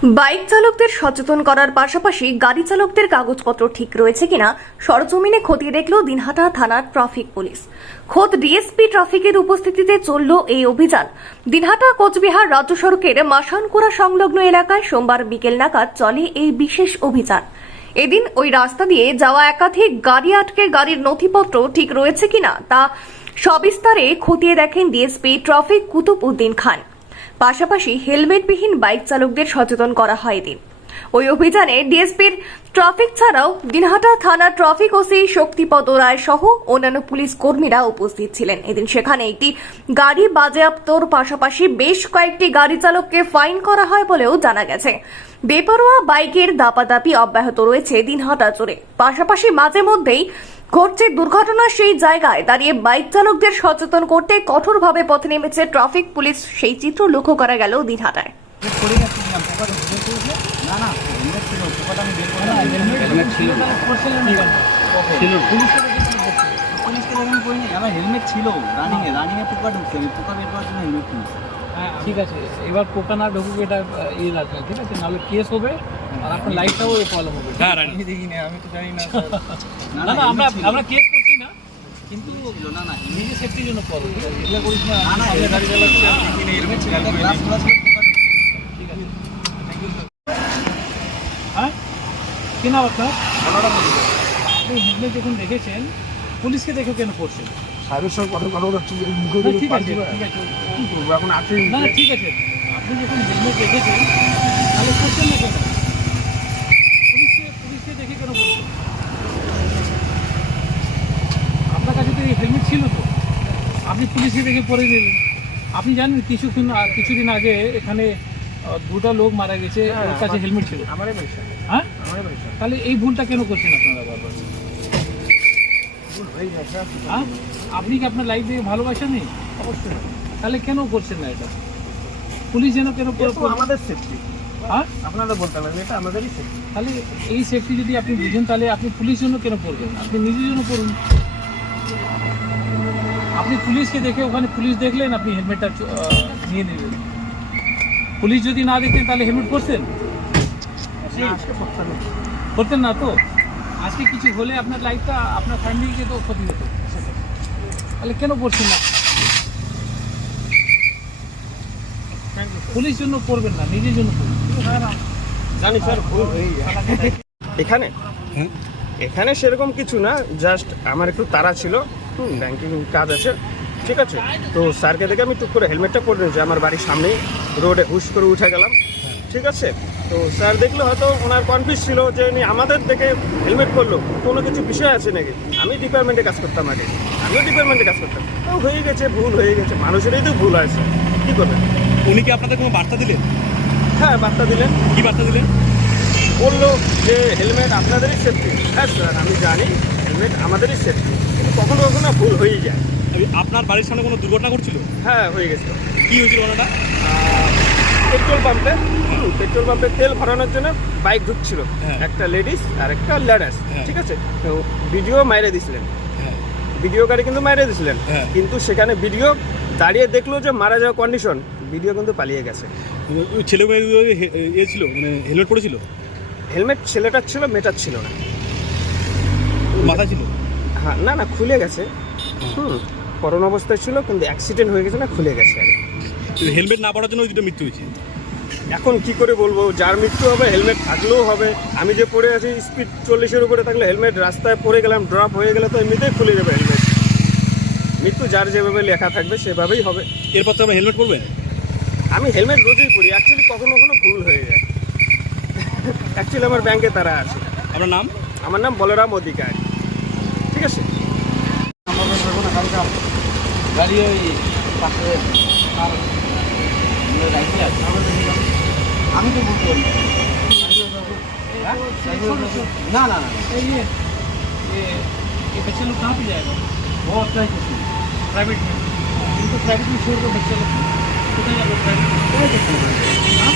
Bike চালকদের সচেতন করার পাশাপাশি গাড়ি চালকদের কাগজপত্র ঠিক রয়েছে কিনা সরজমিনে খতিয়ে দেখল দিনহাটা থানার ট্রাফিক পুলিশ। খোদ ডিএসপি ট্রাফিকের উপস্থিতিতে চলল এই অভিযান। দিনহাটা কোচবিহার রাজ্য সড়কের মাসানকুড়া সংলগ্ন এলাকায় সোমবার বিকেল নাগাদ চলে এই বিশেষ অভিযান। এদিন ওই রাস্তা দিয়ে যাওয়া একাধিক গাড়ি আটকে গাড়ির নথিপত্র ঠিক রয়েছে কিনা তা সবিস্তারে খতিয়ে দেখেন ডিএসপি ট্রাফিক কুতুব উদ্দিন খান। পাশাপাশি হেলমেটবিহীন বাইক চালকদের সচেতন করা হয় এদিন। ওই অভিযানে ডিএসপির ট্রাফিক ছাড়াও দিনহাটা থানার ট্রাফিক ওসি শক্তিপদ রায় সহ অন্যান্য পুলিশ কর্মীরা উপস্থিত ছিলেন। এদিন সেখানে একটি গাড়ি বাজেয়াপ্তর পাশাপাশি বেশ কয়েকটি গাড়ি চালককে ফাইন করা হয় বলেও জানা গেছে। বেপরোয়া বাইকের দাপাদাপি অব্যাহত রয়েছে দিনহাটা জুড়ে। পাশাপাশি মাঝে মধ্যেই ঘটছে দুর্ঘটনা, সেই জায়গায় দাঁড়িয়ে বাইক চালকদের সচেতন করতে কঠোরভাবে পথে নেমেছে ট্রাফিক পুলিশ। সেই চিত্র লক্ষ্য করা গেল দিনহাটায়। হেলমেট ছিল রানিংয়ে পোকা ঢুকছে, আমি পোকা বের করার জন্য হেলমেট কিনছি। হ্যাঁ ঠিক আছে, এবার পোকা না ঢুকুক এটা ইয়ে রাখবেন, ঠিক আছে, নাহলে কেস হবে আর আপনার লাইফটাও প্রবলেম হবে। হ্যাঁ আমি দেখি না, আমি তো জানি না। না না, আমরা কেস করছি না, কিন্তু না না নিজের সেফটির জন্য করো, ঠিক আছে, এগুলো করিস না। না না গাড়ি চালাচ্ছি, আমি দেখি না হেলমেট ছিল, গ্লাস গ্লাস পোকা ঢুকছে। ঠিক আছে, হ্যাঁ কি নাম আপনার? আপনি হেলমেট যখন দেখেছেন, পুলিশকে দেখে কেন করছেন? সাহেবের সঙ্গে কথা হচ্ছে মুখে ঠিক আছে, ঠিক আছে, কি করবো এখন আছে। না না ঠিক আছে, আপনি যখন হেলমেট দেখেছেন তাহলে করছেন না কেন? পুলিশকে দেখে কেন করছেন? আপনার কাছে তো এই হেলমেট ছিল, তো আপনি পুলিশকে দেখে পরে নেবেন। আপনি জানেন কিছুদিন আগে এখানে দুটা লোক মারা গেছে, ওর কাছে হেলমেট ছিল। আমারই পয়সা, হ্যাঁ, আমারই পয়সা তাহলে এই ভুলটা কেন করছেন আপনারা বারবার? ভুল হয়ে গেছে। হ্যাঁ, আপনি কি আপনার লাইফ দিয়ে ভালোবাসা নেই? অবশ্যই তাহলে কেন করছেন না এটা? পুলিশ যেন কেন আমাদের সেফটি, হ্যাঁ, আপনারা বলতে পারবেন এটা আমাদেরই সেফটি। তাহলে এই সেফটি যদি আপনি বুঝেন, তাহলে আপনি পুলিশ জন্য কেন করবেন? আপনি নিজের জন্য করুন। আপনি পুলিশকে দেখে ওখানে পুলিশ দেখলেন, আপনি হেলমেটটা নিয়ে নেবেন। পুলিশ যদি না দেখতেন তাহলে হেলমেট করতেন? করতেন না তো। আজকে কিছু হলে আপনার লাইফটা, আপনার ফ্যামিলিকে তো ক্ষতি হতো, তাহলে কেন করছেন না? পুলিশ জন্য করবেন না, নিজের জন্য করবেন। জানি স্যার ভুল হয়ে যায় এখানে। এখানে সেরকম কিছু না, জাস্ট আমার একটু তাড়া ছিল, ব্যাংকিং কাজ আছে, ঠিক আছে। তো স্যারকে দেখে আমি টুক করে হেলমেটটা পরে নিয়েছি, আমার বাড়ির সামনেই রোডে হুশ করে উঠে গেলাম, ঠিক আছে। তো স্যার দেখলো হয়তো ওনার কনফিউজ ছিল যে উনি আমাদের দেখে হেলমেট পরলো, কোনো কিছু বিষয় আছে নাকি। আমি ডিপার্টমেন্টে কাজ করতাম আগে, আমিও ডিপার্টমেন্টে কাজ করতাম। তো হয়ে গেছে, ভুল হয়ে গেছে, মানুষেরই তো ভুল আছে, কী করবেন। উনি কি আপনাদের কোনো বার্তা দিলেন? হ্যাঁ বার্তা দিলেন। কি বার্তা দিলেন? বললো যে হেলমেট আপনাদেরই সেফটি। হ্যাঁ স্যার আমি জানি হেলমেট আমাদেরই সেফটি, কিন্তু কখনো কখনো ভুল হয়েই যায়। আপনার বাড়ির সামনে কোনো দুর্ঘটনা ঘটছিল? হ্যাঁ হয়ে গেছে। কি হয়েছিল ওনাটা? পেট্রোল পাম্পে তেল ভরানোর জন্য বাইক ঢুকছিল, হ্যাঁ। একটা লেডিস আর একটা লেডাস, হ্যাঁ। ঠিক আছে। তো ভিডিও মাইরে দিছিলেন, হ্যাঁ ভিডিও গাড়ি কিন্তু মাইরে দিছিলেন, হ্যাঁ। কিন্তু সেখানে ভিডিও দাঁড়িয়ে দেখলো যে মারা যাওয়া কন্ডিশন, ভিডিও কিন্তু পালিয়ে গেছে। ওই ছেলে ইয়ে ছিল, মানে হেলমেট পরেছিল? হেলমেট ছেলেটার ছিল, মেয়েটার ছিল না। মাথা ছিল? হ্যাঁ না না খুলে গেছে, করোনা অবস্থায় ছিল, কিন্তু অ্যাক্সিডেন্ট হয়ে গেছে না, খুলে গেছে আর কি। হেলমেট না পরার জন্য ওই দুটো মৃত্যু হয়েছে। এখন কি করে বলবো, যার মৃত্যু হবে হেলমেট থাকলেও হবে। আমি যে পড়ে আছি স্পিড 40-এর উপরে থাকলে হেলমেট, রাস্তায় পড়ে গেলাম, ড্রপ হয়ে গেলে তো এমনিতেই খুলে যাবে হেলমেট। মৃত্যু যার যেভাবে লেখা থাকবে সেভাবেই হবে। এরপর তো আপনি হেলমেট পরবেন? আমি হেলমেট রোজই পরি, অ্যাকচুয়ালি কখনো কখনো ভুল হয়ে যায়। অ্যাকচুয়ালি আমার ব্যাংকে তারা আছে। আপনার নাম? আমার নাম বলরাম অধিকারী, ঠিক আছে। গাড়ি ওই পাশে আর রাইতে আছে, আমি তো বুঝতে পারি না। না না ये बच्चे लोग कहाँ पे जाएगा? वो अप्लाई करती है प्राइवेट में। इनको प्राइवेट में छोड़ दो, बच्चे लोग कितने जाएगा प्राइवेट? हाँ,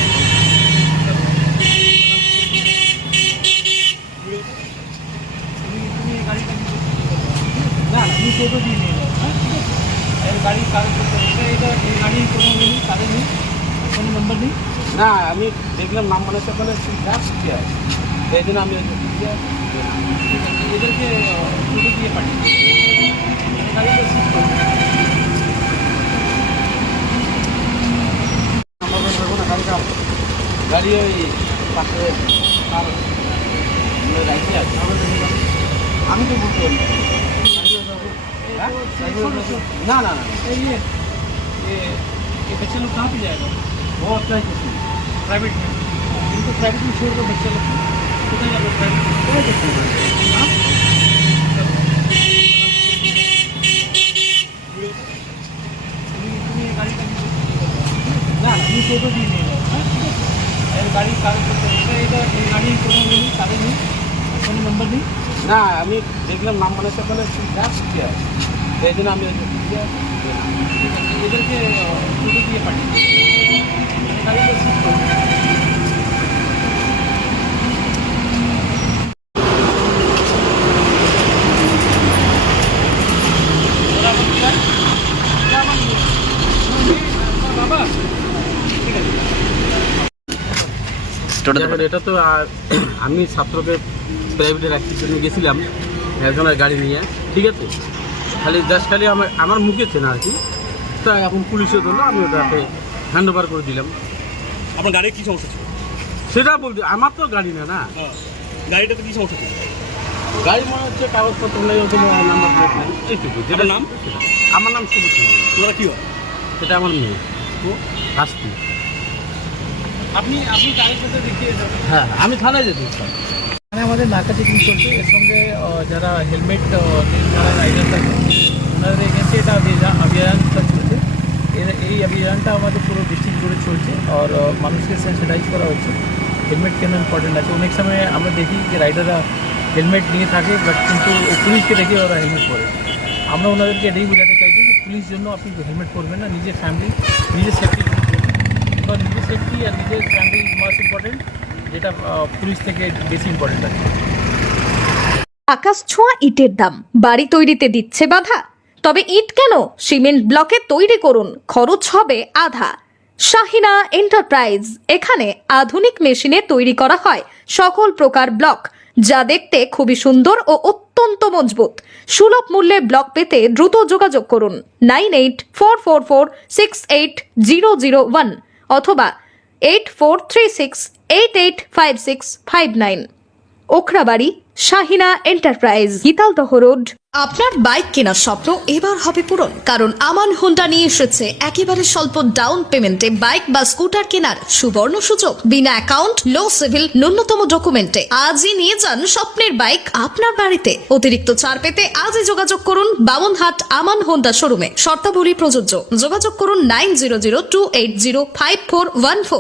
তুমি গাড়ি না না তুমি টোটো দিয়ে নিয়ে যাও। হ্যাঁ ঠিক আছে, এর গাড়ির কাগজপত্র এটা, এই গাড়ির কোনো নেই, কাগজ নেই, কোনো নম্বর নেই। না আমি দেখলাম নাম মানে সকালে জাস্ট ক্লিয়ার, এই জন্য আমি এদেরকে টোটো দিয়ে পাঠিয়েছি। গাড়িটা সিট করবো গাড়ি ওই পাশে আর রাইতে আছে। আমি তো বলতে পারি না না না ये बच्चे लोग कहाँ पे जाएगा? वो अप्लाई करते हैं प्राइवेट में, इनको प्राइवेट में छोड़ दो बच्चे लोग कितना जाएगा प्राइवेट हाँ गाड़ी का ना ये फोटो दी नहीं गाड़ी कागज गाड़ी কোনো নেই কাগজ নেই কোনো নম্বর নেই না আমি দেখলাম নাম মানে সকালে জাস্ট ক্লিয়ার, এই জন্য আমি এদেরকে টোটো দিয়ে পাঠিয়েছি। গাড়িটা সিট করবো বাবা ঠিক আছে। এটা তো আমি ছাত্রকে প্রাইভেটে রাখার জন্য গেছিলাম একজনের গাড়ি নিয়ে, ঠিক আছে, খালি আমার মুখে চেনা আর কি। তা এখন পুলিশে ধরলো, আমি ওটাকে হ্যান্ড ওভার করে দিলাম। আপনার গাড়ির কী সমস্যা ছিল? সেটা বলতে আমার তো গাড়ি না না গাড়িটাতে কী সমস্যা ছিল? গাড়ি মনে হচ্ছে কাগজপত্র নেই, কোনো নাম্বার প্লেট নেই, এইটুকু। যেটা নাম? আমার নাম সবুজ কুমার। তোমরা কী হয়? সেটা আমার মেয়ে হাসতি। আপনি কাগজপত্র দেখিয়ে দেবেন। হ্যাঁ আমি থানায় যেতে চাই। মানে আমাদের নাকা চেকিং চলছে, এর সঙ্গে যারা হেলমেট যারা রাইডার থাকে ওনাদের এগেন্সে এটা অভিযানটা চলছে। এই অভিযানটা আমাদের পুরো ডিস্ট্রিক্ট জুড়ে চলছে আর মানুষকে সেন্সিটাইজ করা হচ্ছে হেলমেট কেন ইম্পর্টেন্ট আছে। অনেক সময় আমরা দেখি যে রাইডাররা হেলমেট নিয়ে থাকে বাট কিন্তু পুলিশকে দেখে ওরা হেলমেট পরে। আমরা ওনাদেরকে এটাই বোঝাতে চাইছি যে পুলিশ জন্য আপনি হেলমেট পরবেন না, নিজের ফ্যামিলি নিজের সেফটি, বিকজ নিজের সেফটি আর নিজের ফ্যামিলি মোস্ট ইম্পর্টেন্ট, যেটা পুলিশ থেকে বেশি ইম্পর্টেন্ট আছে। আকাশ ছোঁয়া ইটের দাম বাড়ি তৈরিতে দিচ্ছে বাধা? তবে ইট কেন, সিমেন্ট ব্লকে তৈরি করুন, খরচ হবে আধা। শাহিনা এন্টারপ্রাইজ, এখানে আধুনিক মেশিনে তৈরি করা হয় সকল প্রকার ব্লক, যা দেখতে খুবই সুন্দর ও অত্যন্ত মজবুত। সুলভ মূল্যে ব্লক পেতে দ্রুত যোগাযোগ করুন 9844468001 অথবা 8436885659। Okhrabari, Shahina enterprise, Gitaldaha road. আপনার বাইক কেনার স্বপ্ন এবার হবে পূরণ, কারণ আমান হোন্ডা নিয়ে এসেছে একেবারে স্বল্প ডাউন পেমেন্টে বাইক বা স্কুটার কেনার সুবর্ণ সুযোগ। বিনা অ্যাকাউন্ট, লো সিভিল, ন্যূনতম ডকুমেন্টে আজই নিয়ে যান স্বপ্নের বাইক আপনার বাড়িতে। অতিরিক্ত ছাড় পেতে আজই যোগাযোগ করুন বামনহাট আমান হোন্ডা শোরুমে। শর্তাবলী প্রযোজ্য। যোগাযোগ করুন 9002805414।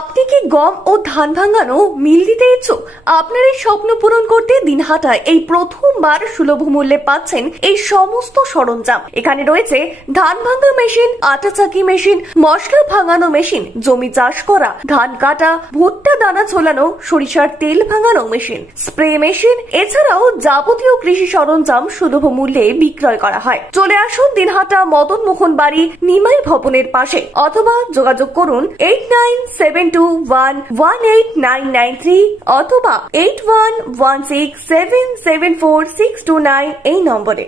আপনি কি গম ও ধান ভাঙানো মিল দিতে ইচ্ছুক? আপনার এই স্বপ্ন পূরণ করতে দিনহাটায় এই প্রথমবার সুলভ মূল্যে পাচ্ছেন এই সমস্ত সরঞ্জাম। এখানে রয়েছে ধান ভাঙা মেশিন, আটা চাকি মেশিন, মশলা ভাঙানো মেশিন, জমি চাষ করা, ধান কাটা, ভুট্টা দানা ছোলানো, সরিষার তেল ভাঙানো মেশিন, স্প্রে মেশিন, এছাড়াও যাবতীয় কৃষি সরঞ্জাম সুলভ মূল্যে বিক্রয় করা হয়। চলে আসুন দিনহাটা মদন মোহন বাড়ি নিমাই ভবনের পাশে, অথবা যোগাযোগ করুন 8972118993 অথবা 8116774629 এই নম্বরে।